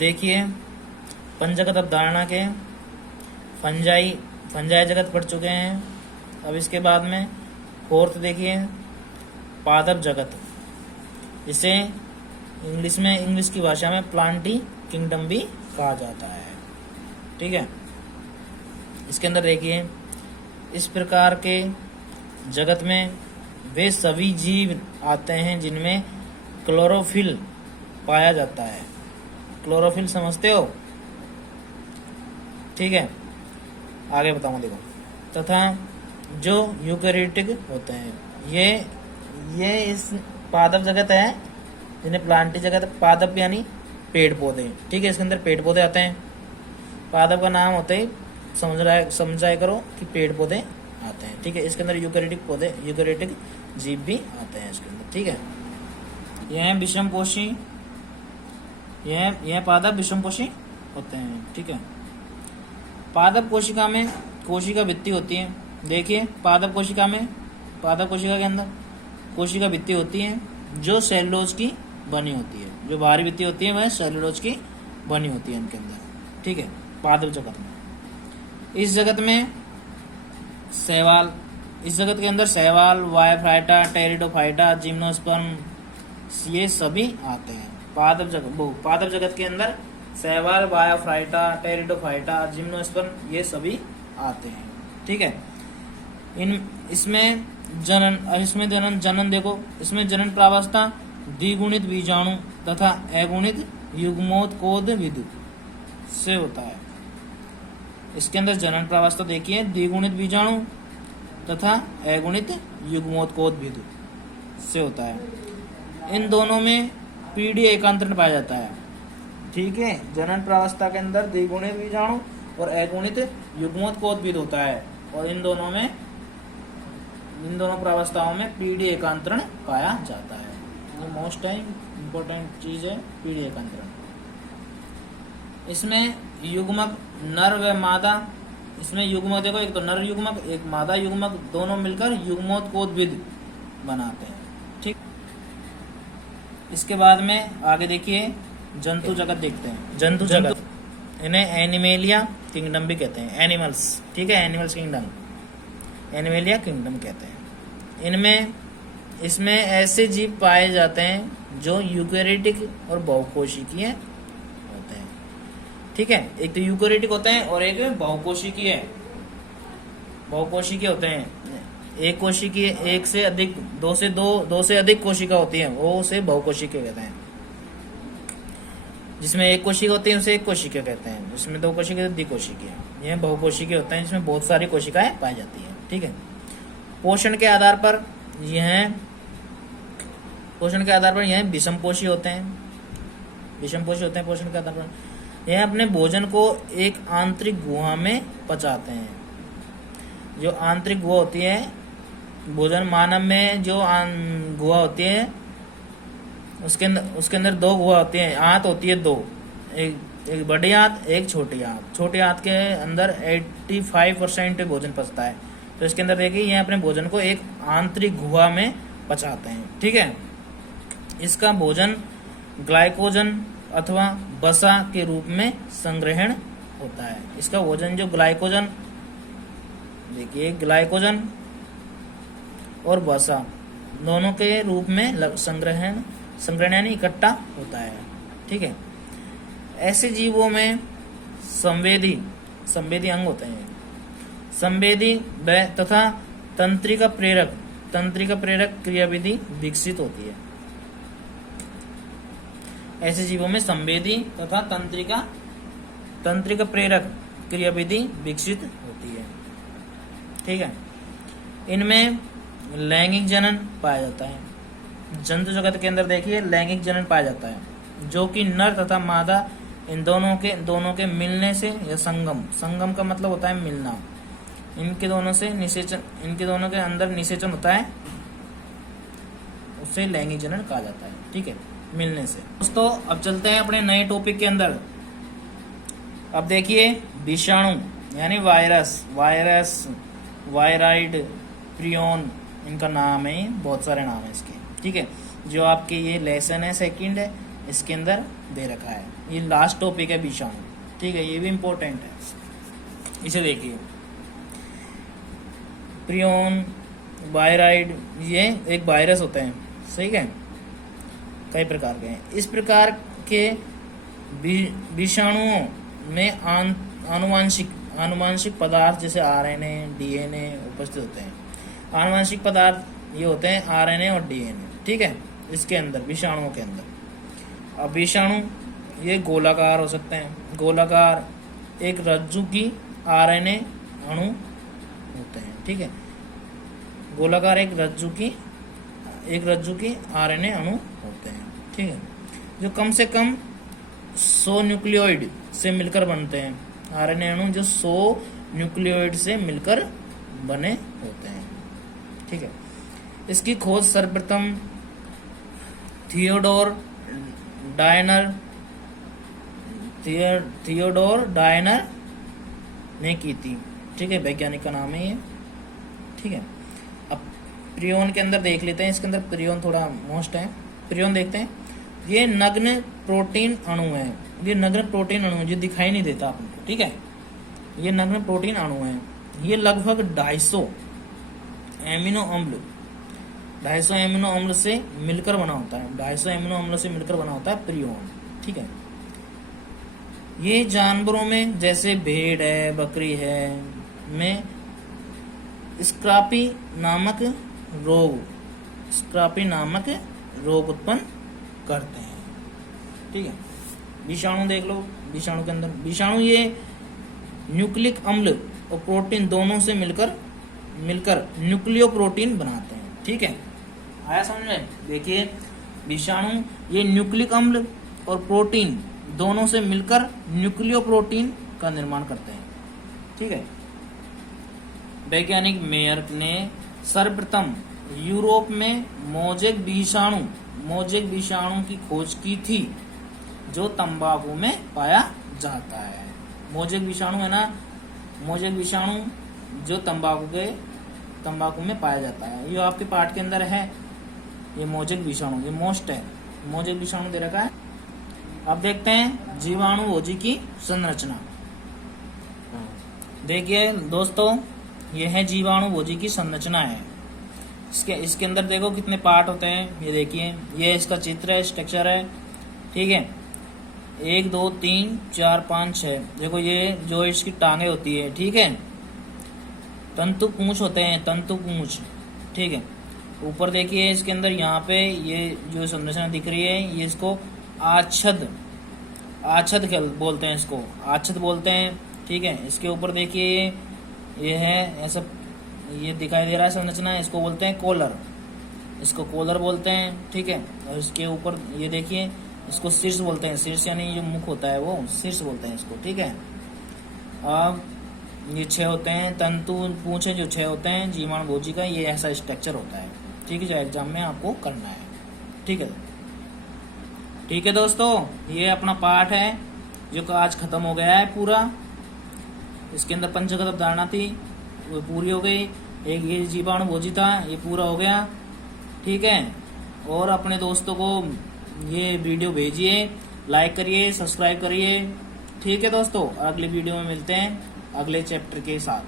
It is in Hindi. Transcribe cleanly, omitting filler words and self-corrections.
देखिए पंचजगत अवधारणा के फंजाई जगत पढ़ चुके हैं। अब इसके बाद में फोर्थ देखिए पादप जगत, इसे इंग्लिश की भाषा में प्लांटी किंगडम भी कहा जाता है। ठीक है, इसके अंदर देखिए इस प्रकार के जगत में वे सभी जीव आते हैं जिनमें क्लोरोफिल पाया जाता है। क्लोरोफिल समझते हो? ठीक है, आगे बताऊंगा देखो। तथा जो यूकैरियोटिक होते हैं, ये इस पादप जगत है जिन्हें प्लांटी जगत, पादप यानी पेड़ पौधे। ठीक है, इसके अंदर पेड़ पौधे आते हैं। पादप का नाम होते ही समझाया करो कि पेड़ पौधे आते हैं। ठीक है, इसके अंदर यूकैरियोटिक जीव भी आते हैं इसके अंदर। ठीक है, यह विषमपोषी, यह पादप विषमपोषी होते हैं। ठीक है, पादप कोशिका में कोशिका भित्ति होती है। देखिए पादप कोशिका के अंदर कोशिका भित्ति होती है जो सेलुलोज की बनी होती है। जो बाहरी भित्ति होती है वह सेलुलोज की बनी होती है इनके अंदर। ठीक है, पादप जगत में इस जगत के अंदर शैवाल, वायफ्राइटा, टेरिडोफाइटा, जिम्नोस्पर्म ये सभी आते हैं। पादप जगत के अंदर शैवाल, वायफ्राइटा, टेरिडोफाइटा, जिम्नोस्पर्म ये सभी आते हैं। ठीक है, इसमें जनन देखो, इसमें जनन प्रावस्था द्विगुणित बीजाणु तथा अगुणित युग्मोत्कोद विधि से होता है। इसके अंदर जनन प्रावस्था देखिए द्विगुणित बीजाणु तथा अगुणित युग्मोत्कोद विधि से होता है। इन दोनों में पीढ़ी एकांतरण पाया जाता है। ठीक है, जनन प्रावस्था के अंदर द्विगुणित बीजाणु और अगुणित युग्मोत्कोद विधि होता है और इन दोनों प्रावस्थाओं में पीढ़ी एकांतरण पाया जाता है। ये मोस्ट इम्पोर्टेंट चीज है, पीढ़ी एकांतरण। इसमें युग्मक नर व मादा, इसमें युग्मक देखो, एक तो नर युग्मक एक मादा युग्मक, दोनों मिलकर युग्मोत्कोदविद बनाते हैं। ठीक, इसके बाद में आगे देखिए जंतु जगत देखते हैं। जंतु जगत इन्हें एनिमेलिया किंगडम भी कहते हैं। एनिमल्स, ठीक है, एनिमल्स किंगडम, एनिमेलिया किंगडम कहते हैं। इसमें ऐसे जीव पाए जाते हैं जो यूकैरियोटिक और बहुकोशिकीय होते हैं। ठीक है, एक तो यूकैरियोटिक होते हैं और एक बहुकोशिकीय होते हैं। एक कोशिकीय, एक से अधिक, दो से अधिक कोशिका होती है, वो उसे बहुकोशिकीय कहते हैं। जिसमें एक कोशिका होती है उसे एक कोशिका कहते हैं, जिसमें दो कोशिका द्विकोशिकीय। यह बहुकोशिकीय होते हैं जिसमें बहुत सारी कोशिकाएं पाई जाती है। ठीक है, पोषण के आधार पर यह विषमपोषी होते हैं। पोषण के आधार पर यह अपने भोजन को एक आंतरिक गुहा में पचाते हैं। जो आंतरिक गुहा होती है, भोजन मानव में जो गुहा होती है उसके अंदर दो गुहा होती है, आंत होती है दो, एक बड़ी आंत, एक छोटी आंत। छोटी आंत के अंदर 85% भोजन पचता है। तो इसके अंदर देखिए ये अपने भोजन को एक आंतरिक गुहा में पचाते हैं। ठीक है, इसका भोजन ग्लाइकोजन अथवा वसा के रूप में संग्रहण होता है। इसका भोजन जो ग्लाइकोजन, देखिए ग्लाइकोजन और वसा दोनों के रूप में संग्रहण यानी इकट्ठा होता है। ठीक है, ऐसे जीवों में संवेदी अंग होते हैं। संवेदी तथा तंत्रिका प्रेरक क्रियाविधि विकसित होती है। ऐसे जीवों में संवेदी तथा तंत्रिका प्रेरक क्रियाविधि विकसित होती है। ठीक है, इनमें लैंगिक जनन पाया जाता है। जंतु जगत के अंदर देखिए लैंगिक जनन पाया जाता है जो कि नर तथा मादा इन दोनों के मिलने से या संगम का मतलब होता है मिलना। इनके दोनों के अंदर निषेचन होता है, उससे लैंगिक जनन कहा जाता है। ठीक है, मिलने से। दोस्तों अब चलते हैं अपने नए टॉपिक के अंदर। अब देखिए विषाणु यानी वायरस, वायराइड, प्रियोन, इनका नाम है, बहुत सारे नाम है इसके। ठीक है, जो आपके ये लेसन है सेकंड है इसके अंदर दे रखा है। ये लास्ट टॉपिक है विषाणु, ठीक है, ये भी इम्पोर्टेंट है, इसे देखिए। प्रियन, वायराइड, ये एक वायरस होते हैं, सही है, कई प्रकार के हैं। इस प्रकार के विषाणुओं में आनुवांशिक पदार्थ जैसे आरएनए, डीएनए उपस्थित होते हैं। आनुवांशिक पदार्थ ये होते हैं आरएनए और डीएनए, ठीक है, इसके अंदर, विषाणुओं के अंदर। अब विषाणु ये गोलाकार हो सकते हैं, गोलाकार एक रज्जु की आरएनए अणु होते हैं, ठीक है, गोलाकार एक रज्जु की आरएनए अणु होते हैं, ठीक है, जो कम से कम 100 न्यूक्लियोइड से मिलकर बनते हैं। आरएनए अणु जो 100 न्यूक्लियोइड से मिलकर बने होते हैं, ठीक है। इसकी खोज सर्वप्रथम थियोडोर डायनर ने की थी, ठीक है, वैज्ञानिक का नाम है ये, ठीक है। अब प्रियन के अंदर देख लेते हैं, इसके अंदर प्रियन थोड़ा मोस्ट है। प्रियन देखते हैं, ये नग्न प्रोटीन अणु है, ये नग्न प्रोटीन अणु जो दिखाई नहीं देता आपको, ठीक है, ये नग्न प्रोटीन अणु है। ये लगभग 250 एमिनो अम्ल से मिलकर बना होता है, 250 एमिनो अम्ल से मिलकर बना होता है प्रियन, ठीक है। ये जानवरों में जैसे भेड़ है, बकरी है, में स्क्रापी नामक रोग उत्पन्न करते हैं, ठीक है। विषाणु देख लो, विषाणु के अंदर, विषाणु ये न्यूक्लिक अम्ल और प्रोटीन दोनों से मिलकर न्यूक्लियो प्रोटीन बनाते हैं, ठीक है, आया समझ में। देखिए विषाणु ये न्यूक्लिक अम्ल और प्रोटीन दोनों से मिलकर न्यूक्लियो प्रोटीन का निर्माण करते हैं, ठीक है। वैज्ञानिक मेयर ने सर्वप्रथम यूरोप में मोजेक विषाणु की खोज की थी, जो तंबाकू में पाया जाता है। मोजेक विषाणु है ना, मोजेक विषाणु जो तंबाकू में पाया जाता है, ये आपके पाठ के अंदर है। ये मोजेक विषाणु, ये मोस्ट है, मोजेक विषाणु दे रखा है। अब देखते हैं जीवाणु भोजी की संरचना। देखिए दोस्तों, ये है जीवाणु भोजी की संरचना है। इसके अंदर देखो कितने पार्ट होते हैं, ये देखिए, ये इसका चित्र है, स्ट्रक्चर है, ठीक है। 1 2 3 4 5 6, देखो ये जो इसकी टांगे होती है, ठीक है, तंतु पूंछ होते हैं, तंतु पूंछ, ठीक है। ऊपर देखिए इसके अंदर, यहाँ पे ये जो संरचना दिख रही है, ये इसको आच्छद बोलते हैं, इसको आच्छद बोलते हैं, ठीक है। इसके ऊपर देखिए ये है ऐसा, ये दिखाई दे रहा है संरचना, इसको बोलते हैं कॉलर, इसको कॉलर बोलते हैं, ठीक है। और इसके ऊपर ये देखिए, इसको शीर्ष बोलते हैं, शीर्ष यानी जो मुख होता है वो शीर्ष बोलते हैं इसको, ठीक है। अब ये 6 होते हैं तंतु पूंछे, जो 6 होते हैं जीवाणु भोजी का, ये ऐसा स्ट्रक्चर होता है, ठीक है, जो एग्जाम में आपको करना है, ठीक है। ठीक है दोस्तों, ये अपना पाठ है जो आज खत्म हो गया है पूरा। इसके अंदर पंचगत अवधारणा थी, वो पूरी हो गई। एक ये जीवाणु भोजी था, ये पूरा हो गया, ठीक है। और अपने दोस्तों को ये वीडियो भेजिए, लाइक करिए, सब्सक्राइब करिए, ठीक है दोस्तों। अगले वीडियो में मिलते हैं अगले चैप्टर के साथ।